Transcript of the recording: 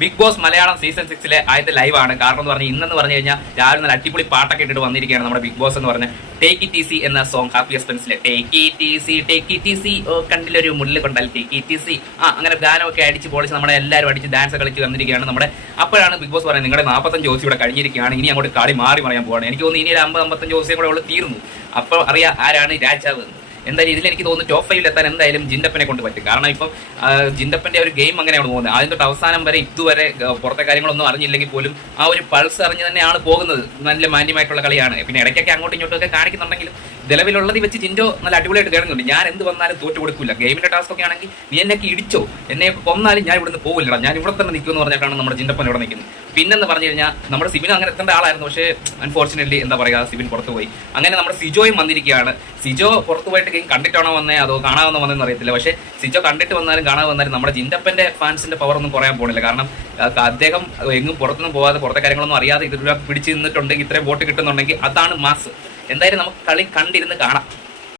Big boss Malayalam season 6 ആദ്യത്തെ ലൈവാണ്. കാരണം എന്ന് പറഞ്ഞാൽ ഇന്നെന്ന് പറഞ്ഞു കഴിഞ്ഞാൽ രാവിലെ നല്ല അടിപൊളി പാട്ടൊക്കെ ഇട്ടിട്ട് വന്നിരിക്കുകയാണ് നമ്മുടെ ബിഗ് ബോസ് എന്ന് പറഞ്ഞ ടേക്ക് ഇറ്റ് ഈസി എന്ന സോങ് ഹാപ്പി എക്സ്പെൻസിലെ ടേക്ക് ഇറ്റ് ഈസി കണ്ടിലൊരു മുള്ളിൽ കൊണ്ടാൽ ടേക്ക് ഇറ്റ് ഈസി അങ്ങനെ ഗാനമൊക്കെ അടിച്ച് പൊളിച്ച് നമ്മുടെ എല്ലാവരും അടിച്ച് ഡാൻസ് കളിച്ച് വന്നിരിക്കുകയാണ് നമ്മുടെ. അപ്പോഴാണ് ബിഗ് ബോസ് പറയുന്നത് നിങ്ങളുടെ 45 ദിവസം ഇവിടെ കഴിഞ്ഞിരിക്കുകയാണ്, ഇനി അങ്ങോട്ട് കളി മാറി പറയാൻ പോവാണ്. എനിക്ക് തോന്നുന്നു ഇനി ഒരു 50-55 ദിവസം കൂടെ ഉള്ളു തീർന്നു. അപ്പോൾ അറിയാം ആരാണ് രാജാവ്. എന്തായാലും ഇതിൽ എനിക്ക് തോന്നുന്നു ടോപ്പ് 5 എത്താൻ എന്തായാലും ജിൻഡപ്പനെ കൊണ്ട് പറ്റും. കാരണം ഇപ്പം ജിൻഡപ്പന്റെ ഒരു ഗെയിം അങ്ങനെയാണ് പോകുന്നത്. ആദ്യം തൊട്ട് അവസാനം വരെ ഇതുവരെ പുറത്തെ കാര്യങ്ങളൊന്നും അറിഞ്ഞില്ലെങ്കിൽ പോലും ആ ഒരു പൾസ് അറിഞ്ഞ് തന്നെയാണ് പോകുന്നത്. നല്ല മാന്യമായിട്ടുള്ള കളിയാണ്. പിന്നെ ഇടയ്ക്കൊക്കെ അങ്ങോട്ടും ഇങ്ങോട്ടും ഒക്കെ കാണിക്കുന്നുണ്ടെങ്കിലും നിലവിലുള്ളത് വെച്ച് ജിൻഡോ നല്ല അടിപൊളിയായിട്ട് കയറുന്നുണ്ട്. ഞാൻ എന്ത് വന്നാലും തോറ്റു കൊടുക്കില്ല. ഗെയിമിന്റെ ടാസ്ക് ഒക്കെ ആണെങ്കിൽ നീ എന്നെയൊക്കെ ഇടിച്ചോ, എന്നെയൊക്കെ കൊന്നാലും ഞാൻ ഇവിടുന്ന് പോകില്ലടാ, ഞാൻ ഇവിടെ തന്നെ നിൽക്കുമെന്ന് പറഞ്ഞിട്ടാണ് നമ്മുടെ ജിൻഡപ്പൻ ഇവിടെ നിൽക്കുന്നത്. പിന്നെന്ന് പറഞ്ഞു കഴിഞ്ഞാൽ നമ്മുടെ സിബിൻ അങ്ങനെ എത്തേണ്ട ആളായിരുന്നു. പക്ഷേ അൺഫോർച്ചുനേറ്റ്ലി എന്താ പറയുക, സിബിൻ പുറത്തു പോയി. അങ്ങനെ നമ്മുടെ സിജോയും വന്നിരിക്കുകയാണ്. സിജോ പുറത്തു പോയിട്ട് ഗെയിം കണ്ടിട്ടാണോ വന്നേ അതോ കാണാമെന്ന് വന്നതെന്ന് അറിയത്തില്ല. പക്ഷേ സിജോ കണ്ടിട്ട് വന്നാലും കാണാതെ വന്നാലും നമ്മുടെ ജിൻഡപ്പന്റെ ഫാൻസിന്റെ പവർ ഒന്നും കുറയാൻ പോകുന്നില്ല. കാരണം അദ്ദേഹം എങ്ങും പുറത്തൊന്നും പോകാതെ പുറത്തെ കാര്യങ്ങളൊന്നും അറിയാതെ ഇതിലൂടെ പിടിച്ച് നിന്നിട്ടുണ്ടെങ്കിൽ ഇത്രയും വോട്ട് കിട്ടുന്നുണ്ടെങ്കിൽ അതാണ് മാസ്. എന്തായാലും നമുക്ക് കളി കണ്ടിരുന്ന് കാണാം.